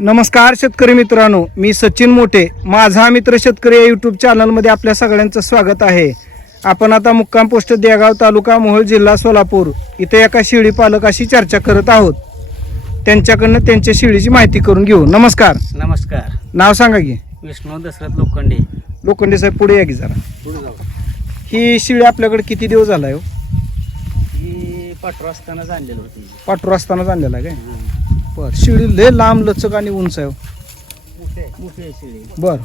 नमस्कार शेतकरी मित्रांनो मी सचिन मोठे माझा मित्र शेतकरी या युट्यूब चॅनलमध्ये आपल्या सगळ्यांचं स्वागत आहे. आपण आता मुक्काम पोस्ट देगाव तालुका मोहोळ जिल्हा सोलापूर इथे एका शेळी पालकाशी चर्चा करत आहोत. त्यांच्याकडनं त्यांच्या शेळीची माहिती करून घेऊ. नमस्कार. नमस्कार. नाव सांगा की. विष्णू दशरथ लोखंडे. लोखंडे साहेब पुढे या की जरा. पुढे जाऊ. ही शेळी आपल्याकडे किती दिवस झाला हो? ही पाठवा असताना जाणलेली होती. पाठरू असताना आणलेला आहे काय? हं. बरं. शेळी लय लांब लचक आणि उंच आहे हो. मोठी शिळी. बरं.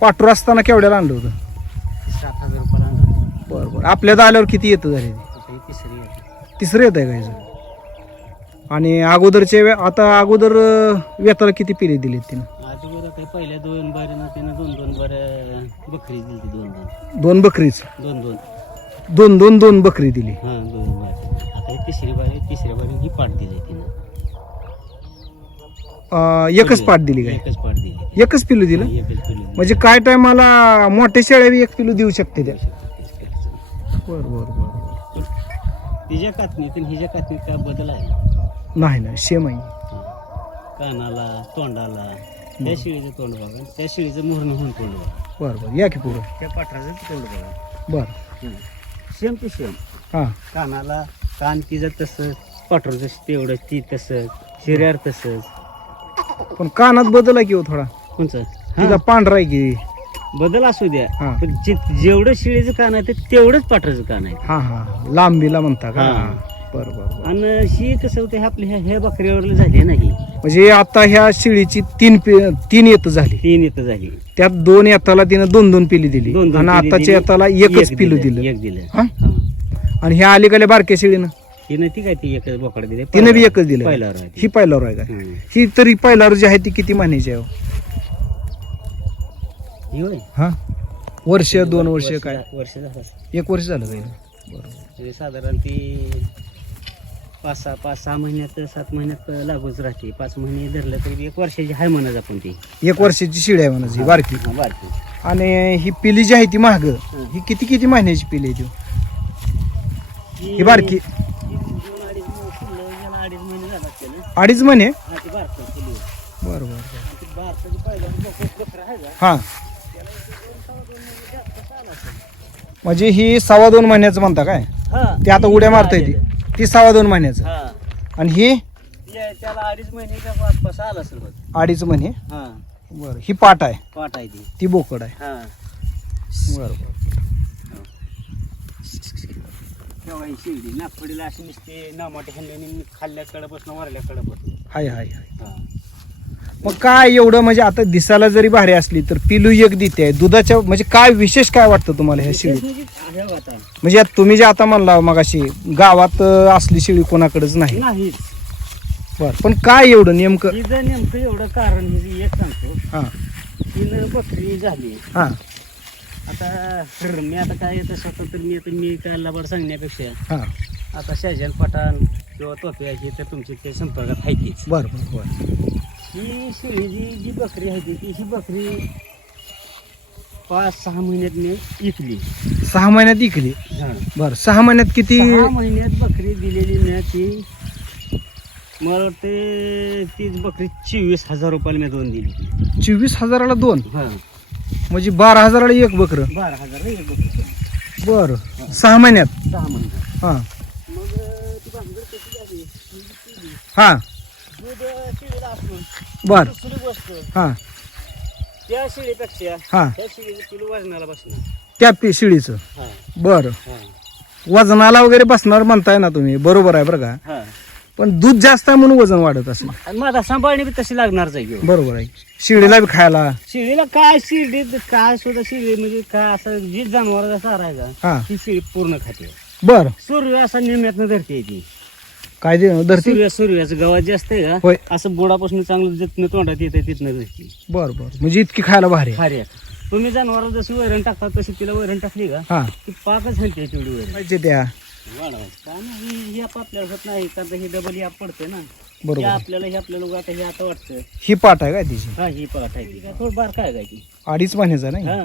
पाठरू असताना केवढ्याला आणलं होतं? सात हजार रुपयाला आणली. बरं बरं. आपल्यात आल्यावर किती येतं झाले आता ही तिसरी आहे. तिसरं येत आहे का ह्याचं आणि अगोदरचे वे- आता अगोदर अं, वेताला किती पिढी दिली तिनं? आधी बरं काही पहिल्या दोन बारीनं त्यानं दोन दोन बरं बकरी दिली ती दोन दोन. दोन बकरीच? दोन दोन. दोन दोन दोन बकरी दिली. हां दोन बारी. आता ही तिसरी बारी तिसऱ्या बारी ही पाठ दिली तिनं. अं, एकच पाट दिली काय? एकच पाठ दिली. एकच पिलू दिलं? एकच दिली. म्हणजे काय टायमाला मोठ्या शेळ्या बी एक पिलू देऊ शकते त्या? बर बर बर तिच्या कातणीत आणि हिच्या कातणीत काय बदल आहे? नाही नाही सेम आहे. कानाला तोंडाला त्या शिळीचं तोंड बघा. त्या शिळीचं मुहूर्ण होऊन तोंड बघा. बर बर. या की पुढं त्या पाठराचं तोंड बघा. बर. सेम टू सेम हां. कानाला कान तिचं तसंच पाठराचं तेवढं ती तसंच शिर्यार तसंच. पण कानात बदल आहे की हो थोडा? कोणचं? तिचा हा, पांढरा आहे की? बदल असू द्या. हा. पण जे- जेवढं शिळीचं कान आहे ते तेवढंच पाठराचं कान आहे. हा हा. लांबीला म्हणता का? हा. बर बर बर. आणि ही कसं होतं हे आपल्या ह्या ह्या बकरीवर झाली नाही म्हणजे आता ह्या शेळीची तीन पि- तीन येत झाली. तीन इथं झाली. त्यात दोन येताला तिनं दोन दोन पिली दिली. दोन दोन आणि पिली आताच्या दिली, येताला एकच एक पिलू दिलं एक दिलं. हा? हा. आणि ह्या अलीकडल्या बारक्या शेळीनं? तिनं ती काय ती एकच बोकड दिले तिनं बी एकच दिलं. पहिल्यावर आहे ती. ही पहिल्यावर आहे का हम्म. ही तरी पहिल्यावर जी आहे ती किती महिन्याची आहे हो? ही होय? हा? वर्ष दोन वर्ष काय? वर्ष झालं. असेल. एक वर्ष झालं काय? म्हणजे साधारण ती पाच सहा पाच सहा महिन्यात सात महिन्यात लागूच राहते. पाच महिने धरलं तरी एक वर्षाची आहे म्हणत आपण ती. एक वर्षाची शिडी आहे बारकी हा, बारकी आणि ही पिली जी आहे ती महाग ही किती किती महिन्याची पिली आहे ती? ही बारकी ती दोन अडीच महिने शिल्लक याला अडीच महिने झाला असेल ना. अडीच महिने हा ती बारकी केली बरं बरं. ती बारकाची पहिल्यांदा बकरं बकरं आहे का? हां. म्हणजे ही सव्वा दोन महिन्याचं म्हणता काय? हा. ती आता उड्या मारता येते ती. सव्वा दोन महिन्याचं. हा. आणि ही? ते- त्याला अडीच महिने का आसपास आला असेल बघ. अडीच महिने हा. बरं ही पाट आहे. पाठ आहे ती. ती बोकड आहे. हा. बरं बरं. ही शिर्डी नागपुडीला अशी नुसते नामाटे हल्ल्याने खाल्ल्याकडे बसणं वरल्याकडे बसणं हाय हाय हाय. हा. मग काय एवढं म्हणजे आता दिसायला जरी भारी असली तर पिलू एक देते. दुधाच्या म्हणजे काय विशेष काय वाटतं तुम्हाला ह्या शेळी म्हणजे आहे आता. म्हणजे आता तुम्ही जे आता म्हणला मगाशी गावात अं, असली शेळी कोणाकडेच नाही. नाहीच. बर पण काय एवढं नेमकं? हिचं नेमकं एवढं कारण हे एक सांगतो. हा. हिनं बकरी झाली. हा. आता तर मी आता काय येतं स्वतंत्र मी आता मी काय लबाड सांगण्यापेक्षा. हा. आता शहजान पठाण किंवा ही तर तुमची ते संपर्कात आहे तीच. बर बर बर. ही शेळी जी बकरी आहे ती ही बकरी पाच सहा महिन्यात मी विकली सहा महिन्यात इकली? हा. बर सहा महिन्यात किती? सहा महिन्यात बकरी दिलेली मी ती मला वाटते तीच बकरी चोवीस हजार रुपयाला मी दोन दिली. चोवीस हजाराला दोन? हा. म्हणजे बारा हजाराला एक बकर. बारा हजार एक बकरी. बर. सहा महिन्यात? सहा हा. मग ती भानगड कशी झाली? हा. दूध शिळीला असून. बर. दुसरी गोष्ट. हा. त्या शिळीपेक्षा हा. त्या शिळीचं किलो वजनाला बसणार. त्या पि शिडीचं हा. बर. हा. वजनाला वगैरे बसणार म्हणताय ना तुम्ही. बरोबर आहे बरं का? हा. पण दूध जास्त आहे म्हणून वजन वाढत असेल. आणि माझा सांभाळणी बी तशी लागणारच आहे घेऊन बरोबर आहे. शिडीला बी खायला. शिळीला काय शिर्डीत काय सुद्धा शिळी म्हणजे काय असं जी जनावर चारायचा हा. ती शिळी पूर्ण खाते. बर. सूर्य असा निम्यातनं धरते ती. काय धरती? सूर्य सूर्याचं गवत जे असतंय का होय. असं बुडापासून चांगलं जिथनं तोंडात येतं तिथनं धरते. बर बर. म्हणजे इतकी खायला भारी आहे. खाऱ्या तुम्ही जनावर जशी वैरण टाकता तशी तिला वैरण टाकली का हा. ती पाकच हलते तेवढी वैरण. पाहिजे त्या. वाढवायचं का नाही? ही आप आपल्याला होत नाही कारण हे डबल याप पडते ना. हे बरोबर आपल्याला हे आपल्याला आता हे आता वाटतं ही पाट आहे काय तिची? हा ही पाठ आहे ती काय थोडं काय काय ती अडीच महिन्याचा नाही? हा.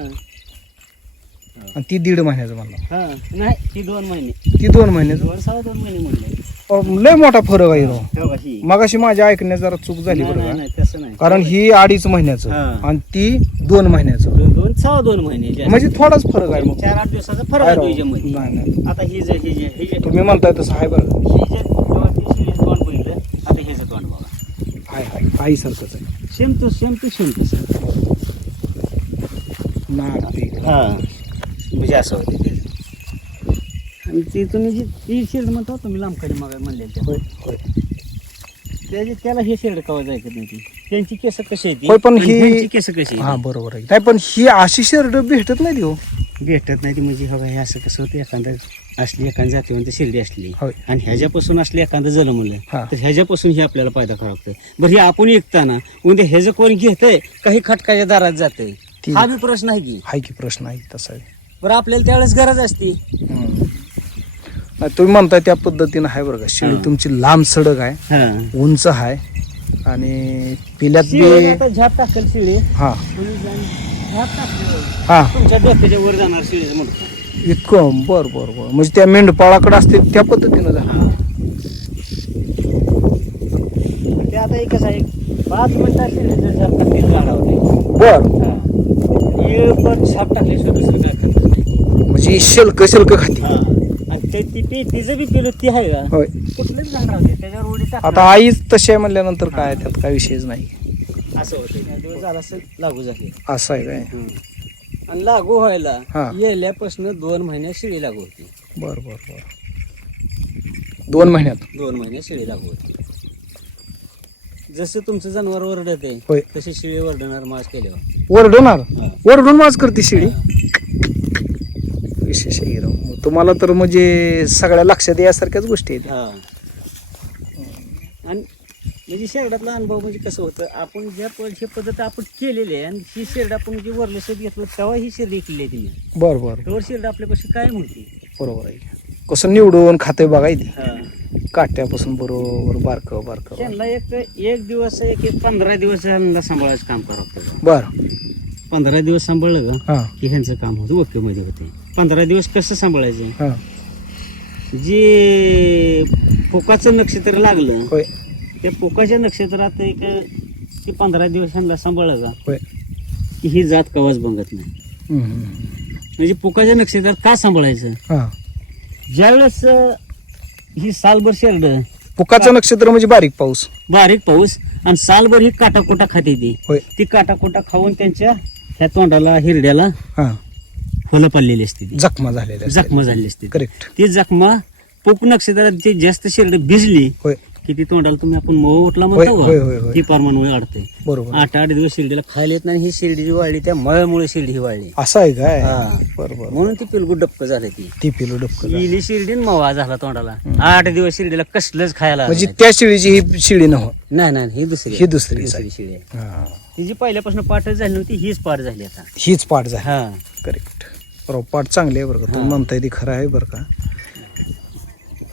आणि ती दीड महिन्याचा म्हणला. हा नाही ती दोन महिने. ती दोन महिन्याचं? दोन सहा दोन महिने म्हणले. लय मोठा फरक आहे राव तेव्हा ही. मग अशी माझ्या ऐकण्यात जरा चूक झाली नाही, बरं नाही, का? नाही, तसं नाही. कारण ही अडीच महिन्याचं हा. आणि ती दोन महिन्याचं. दोन दोन सहा दोन महिने जास्त. म्हणजे थोडाच फरक आहे. मग चार आठ दिवसाचा फरक काय आहे राव? तुझ्यामध्ये नाही नाही. आता ही जे ही जे ही जे तुम्ही म्हणताय तसं आहे बरं? ही जे जेव्हा ती शिळीचं तोंड बघितलं आता ह्याचं तोंड बघा. आहे आहे आईसारखंच आहे. Same to same to same to. नाक ते हा. म्हणजे असं होते ते ते तुम्ही जी ती शेड म्हणतो तुम्ही लांबकडे मग म्हणले होय होय. त्याचे त्याला हे शेड कवा ऐकत नाही ती त्यांची केस कशी आहेत होय, पण ही- केस कशी हा बरोबर आहे. नाही पण ही अशी शर्ट भेटत नाही हो. भेटत नाही ती म्हणजे हवा हे असं कसं होतं एखादा असली एखादी जातीवंत शिर्डी असली. होय. आणि ह्याच्यापासून असले एखादं जन्मलं हा. तर ह्याच्यापासून हे आपल्याला फायदा करावं बरं हे आपण ऐकताना उद्या ह्याचं कोण घेतंय काही खटकाच्या दारात जातंय. ती- हा बी प्रश्न आहे की. आहे की प्रश्न आहे तसा. आहे बरं आपल्याला त्यावेळेस गरज असती. नाही, तुम्ही म्हणताय त्या पद्धतीनं आहे बरं का. शेळी हा. तुमची लांब सडक आहे हा. उंच आहे आणि पिल्यात शिळे बी आता झाप टाकल शिळे. हा. झाप हा. तुमच्या डोक्याच्या वर जाणार इतकं बर बर बर. म्हणजे त्या मेंढपाळाकडे असते त्या पद्धतीनं झालं. ते आता एक कसं आहे पाच मिनिटात शिळे जर झाप टाकली झाडावर बर. हे. पण झाप टाकल्याशिवाय दुसरं काय करत नाही म्हणजे शिल्क शिल्क खाती. हा. ते ती पी तिचं बी पिलो ती आहे का? होय. कुठलंच झाड राहते त्याच्यावर उडी टाकणार. आता आईच आहे म्हणल्यानंतर काय त्यात काय विषयच नाही. असं होतं दिवस झाला असेल लागू झाले. असं आहे काय? आणि लागू व्हायला हा. येल्यापासून दोन महिन्यात शिळी लागू होती. बर बर बर. दोन महिन्यात? दोन महिन्यात शिळी लागू होती. जसं तुमचं जनावर ओरडत आहे तशी शिळी ओरडणार मास केल्यावर. ओरडणार? हा. ओरडून माज करते शिडी विशेष आहे राव. मग तुम्हाला तर म्हणजे सगळ्या लक्षात यासारख्याच गोष्टी आहेत. हा. आणि म्हणजे शेरडातला अनुभव म्हणजे कसं होतं आपण ज्या प- ही पद्धत आपण केलेली आहे आणि ही शेरड आपण जे वरलं शेत घेतलं तेव्हा ही शेरड केली आहे तिने. बर बर तेव्हा शेरड आपल्यापाशी काय म्हणते बरोबर आहे. कसं निवडून खाते बघायची हा. काट्यापासून बरोबर बारकं बारकं त्यांना एक एक दिवस एक एक पंधरा दिवस यांना सांभाळायचं काम करावं लागतं. बर. पंधरा दिवस सांभाळलं का? हा. की ह्यांचं काम होतं ओके मध्ये होते. पंधरा दिवस कसं सांभाळायचं? हा. जे पोकाचं नक्षत्र लागलं होय. त्या पोकाच्या नक्षत्रात एक ते पंधरा दिवस ह्यांना सांभाळलं का होय. की ही जात कवाच बंगत नाही. हम्म. म्हणजे पोकाच्या नक्षत्रात का सांभाळायचं? हा. ज्यावेळेस अं, ही सालभर शेरड पुकाचं नक्षत्र म्हणजे बारीक पाऊस. बारीक पाऊस आणि सालभर ही काटाकोटा खाते ती. होय. ती काटाकोटा खाऊन त्यांच्या ह्या तोंडाला हिरड्याला हा. फुलं पडलेली असते ती. जखमा झालेल्या जखमा झालेली असते करेक्ट ती जखमा पोक नक्षत्रात जे जास्त शेरड भिजली होय. की ती तोंडाला तुम्ही आपण मऊ उठला होय म्हणतो होय? होय ती परमाणू अडते बरोबर. आठ आठ दिवस शिर्डीला खायला येत नाही ही शिर्डी जी वाढली त्या मळ्यामुळे शिर्डी ही वाढली असं आहे काय? हा. बरोबर. म्हणून ती पिलगू डप्प झाली ती. ती पिलो डबक इली शिर्डी मवा झाला तोंडाला. आठ दिवस शिर्डीला कसलंच खायला म्हणजे. त्या शिळीची ही शिडी न हो नाही नाही ही दुसरी ही दुसरी दुसरी शिडी आहे. हा. ही जी पहिल्यापासून पाठच झाली नव्हती हीच पाठ झाली आता. हीच पाठ झाली. हा. करेक्ट बरोबर पाठ चांगली आहे बरं का. तुम्ही म्हणताय ती खरं आहे बरं का.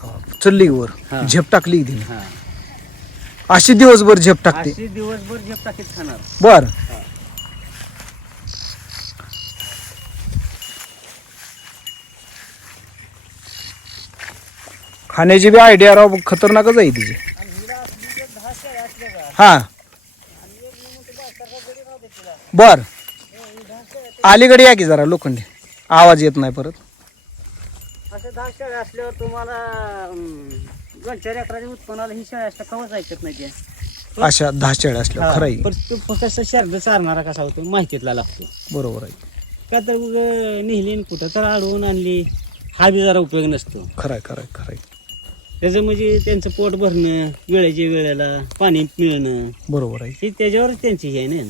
हा. चलली वर. हा. झेप टाकली की तिने. हा. अशी दिवसभर झेप टाकते. अशी दिवसभर झेप टाकीत खाणार. बर. खाण्याची बी आयडिया राव खतरनाकच आहे तिची. हा. बर. अलीकडे या की जरा लोखंडी. आवाज येत नाही परत. असं दहा शेळ्या असल्यावर तुम्हाला दोन चार एकराच्या उत्पन्नाला ही शेळ्या असल्या कवच ऐकत नाही ते. अशा दहा शेळ्या असल्या खरं आहे. पण तो फक्त शर्द चारणारा कसा होतो माहितीतला लागतो. बरोबर आहे. का तर उग नेहली आणि कुठं तर अडवून आणली हा बी जरा उपयोग नसतो. खरं आहे खरं आहे खरं आहे. त्याचं म्हणजे त्यांचं पोट भरणं वेळेच्या वेळेला पाणी मिळणं बरोबर आहे. हे त्याच्यावरच त्यांची हे आहे ना.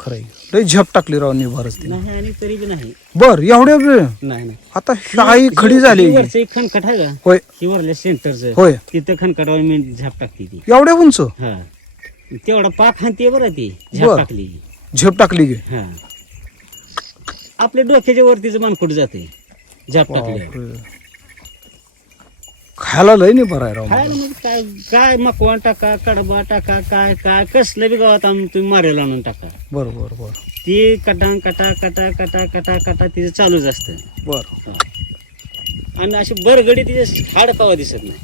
खरं आहे लय झेप टाकली राव निभारच तिने. नाही आणि तरी बी नाही. बर एवढ्या वेळ? नाही नाही. आता शाही खडी झाली. ही वरचं एक खणखट आहे का? होय. ही वरल्या सेंटरचं. होय. तिथं खणखटावर मी झाप टाकते ती. एवढ्या उंच? हा. तेवढा पाक हाणते बरं ती. झाप बर. टाकली. झेप टाकली गे हा. आपल्या डोक्याच्या वरतीच मानकुट जाते झाप टाकली. खायला लय नाही बरं आहे राव खायला म्हणजे काय काय मकवान टाका कडबा टाका काय काय कसलं बी गावात आम्ही तुम्ही मारेला आणून टाका. बरोबर बर ती कटा कटा कटा कटा कटा कटा तिचं चालूच असतं. बर. आणि अशी बरगडी तिचे हाड कावा दिसत नाही.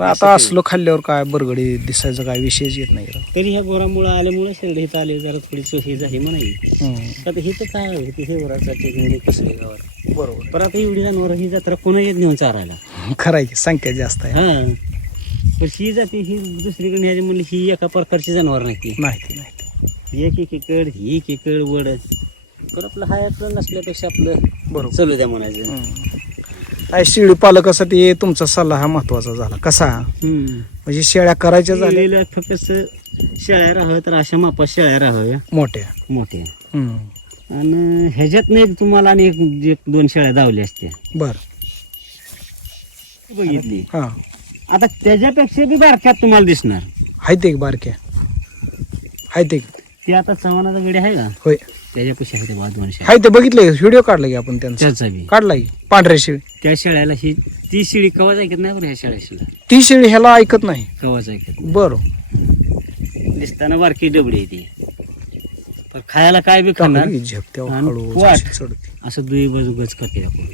पण आता असलो खाल्ल्यावर काय बरगडी दिसायचं काय विषयच येत नाही राव. तरी ह्या गोरामुळं आल्यामुळे शेरड इथं आले जरा थोडी सोयी झाली म्हणाली. हम्म. आता हे तर काय होती हे वरासाठी घेऊन कसं आहे गावात? बरोबर. पण आता एवढी जनावर ही जत्रा कोणा येत नेऊन चारायला? खरायची संख्या जास्त आहे. हा. पण ही जाती ही दुसरीकडे न्यायची म्हणली ही एका प्रकारची जनावर नाही ती. नाही ती नाही ती. एक एक एकड ही एक एकड वड पण आपलं हाय आपलं नसल्यापेक्षा आपलं बरोबर. चालू द्या म्हणायचं. हम्म. काय शेळी पालकासाठी तुमचा सल्ला हा महत्त्वाचा झाला. कसा. म्हणजे शेळ्या करायच्या झाल्या? शेळीला फक्त शेळ्या राहाव्या तर अशा मापात शेळ्या राहाव्या. मोठ्या. मोठ्या. हम्म. आणि ह्याच्यात नाही तुम्हाला आणि एक एक दोन शेळ्या दावल्या असत्या. बर. बघितली. हा. आता त्याच्यापेक्षा बी बारक्यात तुम्हाला दिसणार. हाय ते बारक्या. हाय ते ते आता चव्हाणाचा गडी आहे का? होय. त्याच्यापेक्षा आहे ते बा दोन शेळ्या. हाय ते बघितलंय व्हिडिओ काढला की आपण त्यांचा. त्याचा बी. काढला की. पांढऱ्या शेळी. त्या शेळ्याला ही ती शेळी कवाच ऐकत नाही बरं ह्या शेळ्याशीला ती शेळी ह्याला ऐकत नाही. कवाच ऐकत बर. दिसताना बारकी डबडी आहे ती. पण खायला काय बी खाणार? आणि हळू वाट. चढते. असं दुई बाजू गच करते आपण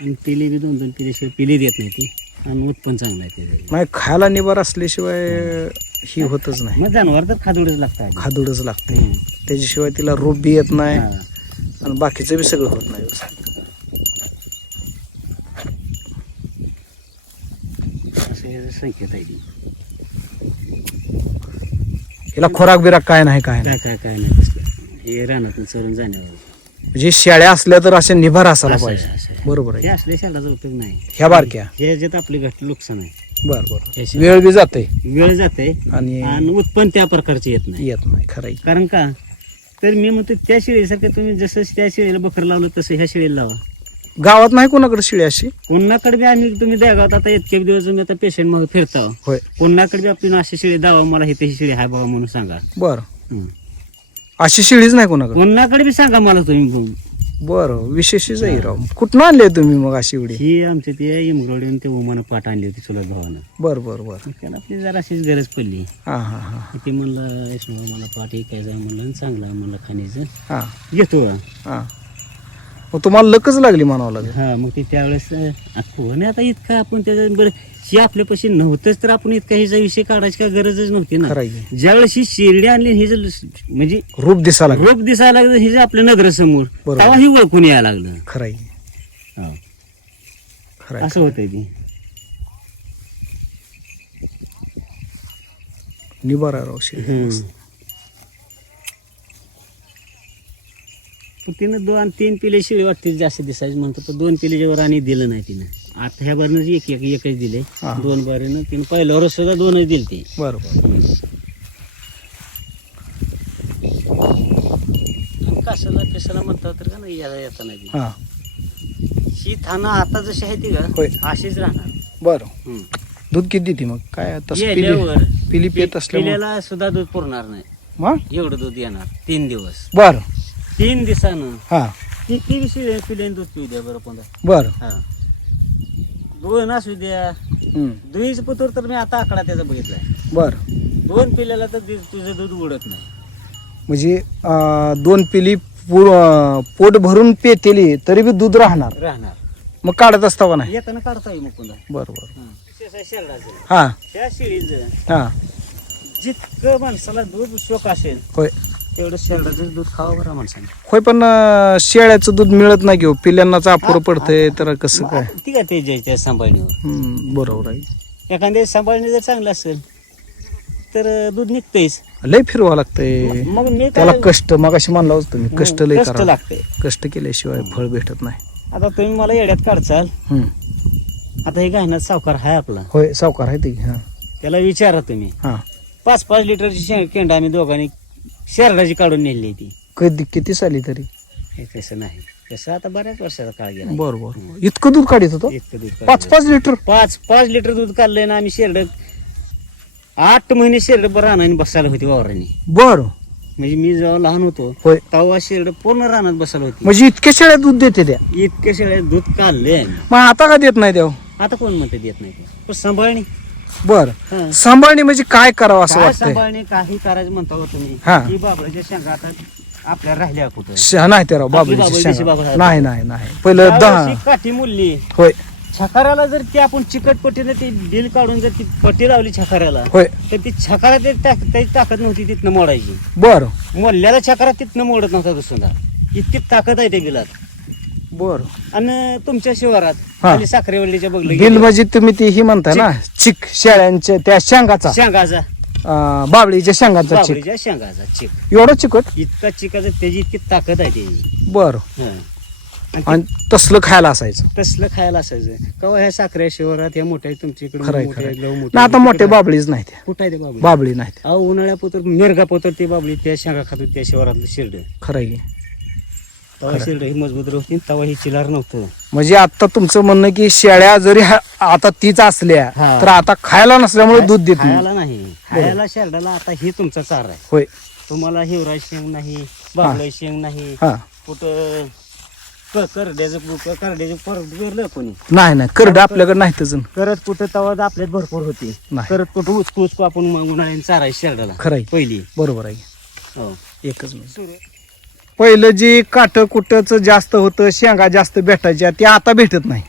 आणि पिली बी दोन दोन पिल्याशिवाय पिली देत नाही ती. आणि उत्पन्न चांगलं आहे त्याचं. नाही खायला निभार असल्याशिवाय ही होतच नाही. मग जनावर तर खादोडच लागतं आधी. खादुडच लागते. त्याच्याशिवाय तिला रोप बी येत नाही. आणि बाकीचं बी सगळं होत नाही. व्यवस्थित. संकेत आहे. हिला खोराक बिराक काय नाही काय नाही. काय काय काय नाही हे रानातून चरून जाण्यावर. म्हणजे शेळ्या असल्या तर अशा निभार असायला असं आहे, पाहिजे. आहे. बरोबर हे आहे असल्या शाळाचा उपयोग नाही. ह्या बारक्या. हे ह्याच्यात आपली घट नुकसान आहे. बर बर. हे शे- वेळ बी जाते वेळ जाते आणि आणि उत्पन्न त्या प्रकारचे येत नाही. येत नाही खरं आहे. कारण का? तर मी म्हणतो त्या शेळीसारखं तुम्ही जसं त्या शेळीला बकर लावलं तसं ह्या शेळीला लावा. गावात नाही कोणाकडे शेळी अशी? कोणाकडे बी आम्ही तुम्ही द्यागावत आता इतके दिवस मी आता पेशंट मग फिरतो होय. कोणाकडे बी आपली अशी शेळी दावा मला ही शेळी हाय बाबा म्हणून सांगा. बर. हं. अशी शेळीच नाही कोणाकडे? कोणाकडे बी सांगा मला तुम्ही बर विशेषच आहे. राव कुठनं आणले तुम्ही मग अशी एवढी ही आमच्या ते इमग्रोडीन ते उमानं पाठ आणली होती चुलत भावानं. बर बर बर. मग त्याला आपली जरा अशीच गरज पडली. हा हा हा. ते म्हणलं मला पाठ ऐकायचं आहे म्हणलं आणि चांगलं आहे म्हणलं खाण्याचं. हा. घेतो. हा. मग तुम्हाला लकच लागली म्हणावं लागेल हा मग ते त्यावेळेस अं, कोण आता इतका आपण त्याच्या बरं ही आपल्यापाशी नव्हतंच तर आपण इतका हिचा विषय काढायची काय गरजच नव्हती ना खरं आहे. ज्यावेळेस ही शेरडी आणली ही म्हणजे रूप दिसा लागलं रोग दिसायला लागलं ही जे आपल्या नजरेसमोर बरोबर. तेव्हा ही ओळखून यायला लागलं खरं आहे. हा. खरं आहे. असं होतंय ती निबार आहे राव शेळी पण तिनं दोन तीन पिले शिळी वाटते जास्त दिसायची म्हणतो पण दोन पिलेच्या वर आणि दिलं नाही तिनं. आता ह्या बारीनं एक एक एकच दिले. हा. दोन बारीनं तिनं पहिल्या वर्ष सुद्धा दोनच दिले ते. बर बर कशाला कशाला म्हणता तर का नाही याला येता नाही हा. ही थाना आता जशी आहे ती होय. का अशीच राहणार. बर. हम्म. दूध किती देते मग? काय तसं पिली येल्यावर पिली पित असल्यामुळे. पिल्याला सुद्धा दूध पुरणार नाही. मग? एवढं दूध येणार तीन दिवस. बर. तीन दिवसानं हा. ती शिळे पिल्याने दूध पिऊ द्या बरं पण बर. हा. दोन असू द्या. दुईच पुतूर तर मी आता आकडा त्याचा बघितलाय. बर. दोन पिल्याला तर तुझं दूध उडत नाही. म्हणजे अं, दोन पिली पू- अं, पोट भरून पेतेली तरी बी दूध राहणार. राहणार. मग काढत असता नाही. येताना काढता येईल मग पुन्हा बर बर. विशेष आहे शेरडाचं. हा. त्या शिळीचं हा. जितकं माणसाला दूध शोक असेल होय. तेवढं शेरडाचं दूध खावं बरं माणसाने. होय पण अं, शेळ्याचं दूध मिळत नाही घेऊ पिल्यांनाच अपुरं पडतंय तर कसं काय? ती काय ते जे त्या सांभाळणीवर? हम्म, बरोबर आहे. एखाद्या सांभाळणी जर चांगलं असेल तर अं, दूध निघतंयच. लय फिरवा लागतंय. मग मी त्याला काय कष्ट मग अशी म्हणला होता तुम्ही कष्ट लय कष्ट करा लागते कष्ट केल्याशिवाय फळ भेटत नाही. आता तुम्ही मला येड्यात काढचाल. हम्म. आता हे गायनात सावकार आहे आपला. होय सावकार आहे ते हा. त्याला विचारा तुम्ही. हा. पाच पाच लिटरची शे- केंड आम्ही दोघांनी शेरडाची काढून नेली ती. कधी किती साली तरी? हे तसं नाही. तसं आता बऱ्याच वर्षाचा काळ गेला. बर बर. इतकं दूध काढत होतो? इतकं दूध पाच काढलं. पाच लिटर? पाच पाच लिटर दूध काढलंय ना आम्ही शेरड. आठ महिने शेरड रानाने बसायला होती वावराने. बर. म्हणजे मी जेव्हा लहान होतो होय. तेव्हा शेरड पूर्ण रानात बसायला होती. म्हणजे इतक्या शेळ्या दूध देते त्या? इतके शेळ्या दूध काढले. मग आता का देत नाही देव आता कोण म्हणते देत नाही? ते. पण सांभाळणी. बर. हा. सांभाळणी म्हणजे काय करावं असं काय वाटतंय? सांभाळणे काही करायचं म्हणता तुम्ही? हा. ही बाबळाच्या शेंगा आता आपल्या राहिल्या कुठं? श- नाही ते राव शेंगा. आहे. नाही नाही नाही. पहिलं दहा. त्यावेळेस ही काठी मुलली. होय. छकाराला जर ती आपण चिकट पट्टीने ती बिल काढून जर ती पट्टी लावली छकाराला होय. तर ती छकारा ते टाक- त्याची ताकद नव्हती तिथनं मोडायची. बर. मोडल्याला छकारा तिथनं मोडत नव्हता दुसरा. इतकी ताकद आहे त्या बिलात. बर. आणि तुमच्या शिवारात हा. खाली साखरेवल्लीच्या बघलं बिल म्हणजे तुम्ही ती ही म्हणताय ना चिक. शेळ्यांच्या त्या शेंगाचा. शेंगाचा. अं, बाबळीच्या शेंगाचा चिक. बाबरीच्या शेंगाचा चिक. एवढं चिकट? इतका चिकाचा त्याची इतकी ताकद आहे त्याची. बर. हं. आणि तसलं खायला असायचं. तसलं खायला असायचं. कवा ह्या साखऱ्या शिवारात ह्या मोठ्या तुमच्या इकडे खरंय खरंय. ना आता मोठे बाबळीच नाही त्या कुठं आहे ते बाबळी? बाबळी नाही त्या. अहो उन्हाळ्या पोतर मिरगा पोतर ते बाबळी त्या शेंगा खात होती त्या शिवारातलं शिरड. खरंय की. तेव्हा शिरड ही मजबूत होती तेव्हा ही चिलार नव्हतं. म्हणजे आता तुमचं म्हणणं की शेळ्या जरी हा- आता तीच असल्या हा. तर आता खायला नसल्यामुळे दूध देत नाही. खायला नाही. खायला शेरडाला आता हे तुमचा चारा आहे. होय. तुम्हाला हिवराय शेंग नाही बाबळी शेंग नाही हा. कुठं क- करड्याचं क- करड्याचं गेलं कोणी? नाही नाही. करड आपल्याकडे नाही अजून. करत कुठं तवा आपल्यात भरपूर होती. नाही. करत कुठं उचकू उचकू आपण उन्हाळ्याने चाराय शेरडाला खरंय पहिली. बरोबर आहे. हो. एकच मिनिट. पहिलं जी काट कुटच जास्त होतं शेंगा जास्त भेटायच्या ते आता भेटत नाही.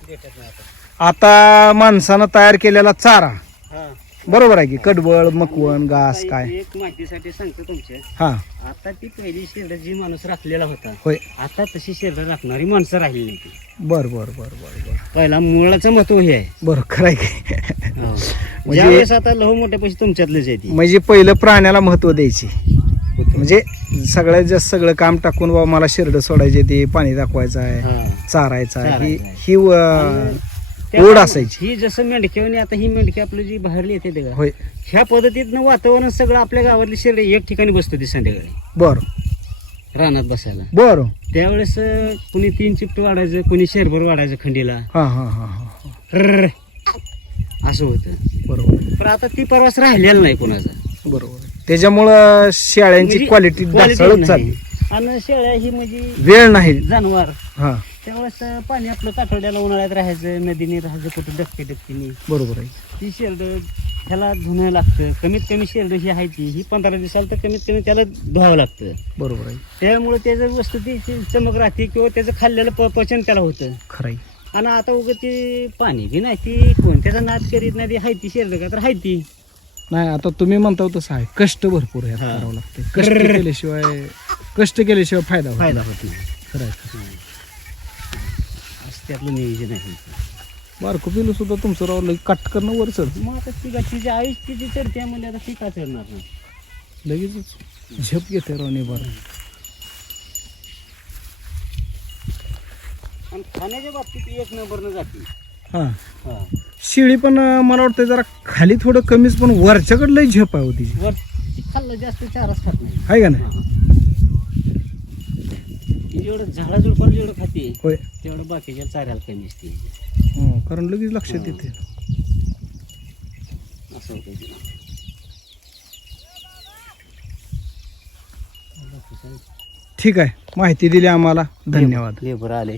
आता. माणसानं तयार केलेला चारा. हा. बरोबर आहे की? कडबळ मकवण घास आता काय? एक माहितीसाठी सांगतो तुमच्या. हा. आता ती पहिली शेरड जी माणूस राखलेला होता होय. आता तशी शेरड राखणारी माणसं राहिली नाही ती. बर बर बर बर बर. पहिला मुळाचं महत्त्व हे आहे. बर खरं आहे की. म्हणजे ज्यावेळेस आता लहू मोठ्या पैसे तुमच्यातलेच आहे ती. म्हणजे पहिलं प्राण्याला महत्त्व द्यायची. म्हणजे सगळ्यात जास्त सगळं काम टाकून बाबा मला शिरड सोडायचे ते पाणी दाखवायचं आहे. चारायचं आहे ही. ही व- आणि ओढ असायची. ही जसं मेंढक्यावनी आता ही मेंढकी आपली जी बाहेरली येते ते का होय. ह्या पद्धतीतनं वातावरण सगळं आपल्या गावातली शेरड एक ठिकाणी बसतो ती संध्याकाळी. बर. रानात बसायला. बर. त्यावेळेस अं, कुणी तीन चिपट वाढायचं कुणी शेरभर वाढायचं खंडीला. हा हा हा हा. असं होतं. बरोबर. पण आता ती परवास राहिलेला नाही कोणाचा. बरोबर. त्याच्यामुळं शेळ्यांची म्हणजे क्वालिटी quality ढासळत नाही. चालली आणि शेळ्या ही म्हणजे वेळ नाही. जनावर. हा. त्यावेळेस पाणी आपलं काठवड्याला उन्हाळ्यात राहायचं नदीने राहायचं कुठं डबके डबकीने बरोबर आहे. ती शेरड ह्याला धुणं लागतं. कमीत कमी शेरड ही आहे ती. ही पंधरा दिवसाला तर कमीत कमी त्याला धुवावं लागतं. बरोबर आहे. त्यामुळे त्याचं वस्तू ती ती चमक राहते किंवा त्याचं खाल्लेलं प पचन त्याला होतं. खरं आहे. आणि आता उगं ती पाणी बी नाही ती. कोण त्याचा नाद करीत नाही. ती हाय ती शेरड का तर हाय ती. नाही आता तुम्ही म्हणता तसं आहे. कष्ट भरपूर आहे हा. करावं लागते. कष्ट केल्याशिवाय कष्ट केल्याशिवाय फायदा होत फायदा नाही. होत नाही. खरं आहे. असं त्यातलं नियोजन आहे. बारकं पिलू सुद्धा तुमचं राव लई काट करणं वर चढ. मग आता ती तिची आयुष तिची चढते म्हणजे आता ती का चढणार नाही. लगेच झेप घेते राव निभार आणि खाण्याच्या बाबतीत एक नंबरनं जाते. हा. हा. शिळी पण अं, मला वाटतं जरा खाली थोडं कमीच पण वरच्याकडे लई झेप आहे होती वर खाल्लं जास्त चारच खात नाही. आहे का नाही? जेवढं जेवढं खाते होय. तेवढं बाकीच्या चाऱ्याला कमी असते हं, कारण लगेच लक्षात येते. असं होतं. ठीक आहे माहिती दिली आम्हाला. धन्यवाद. लेबर आले.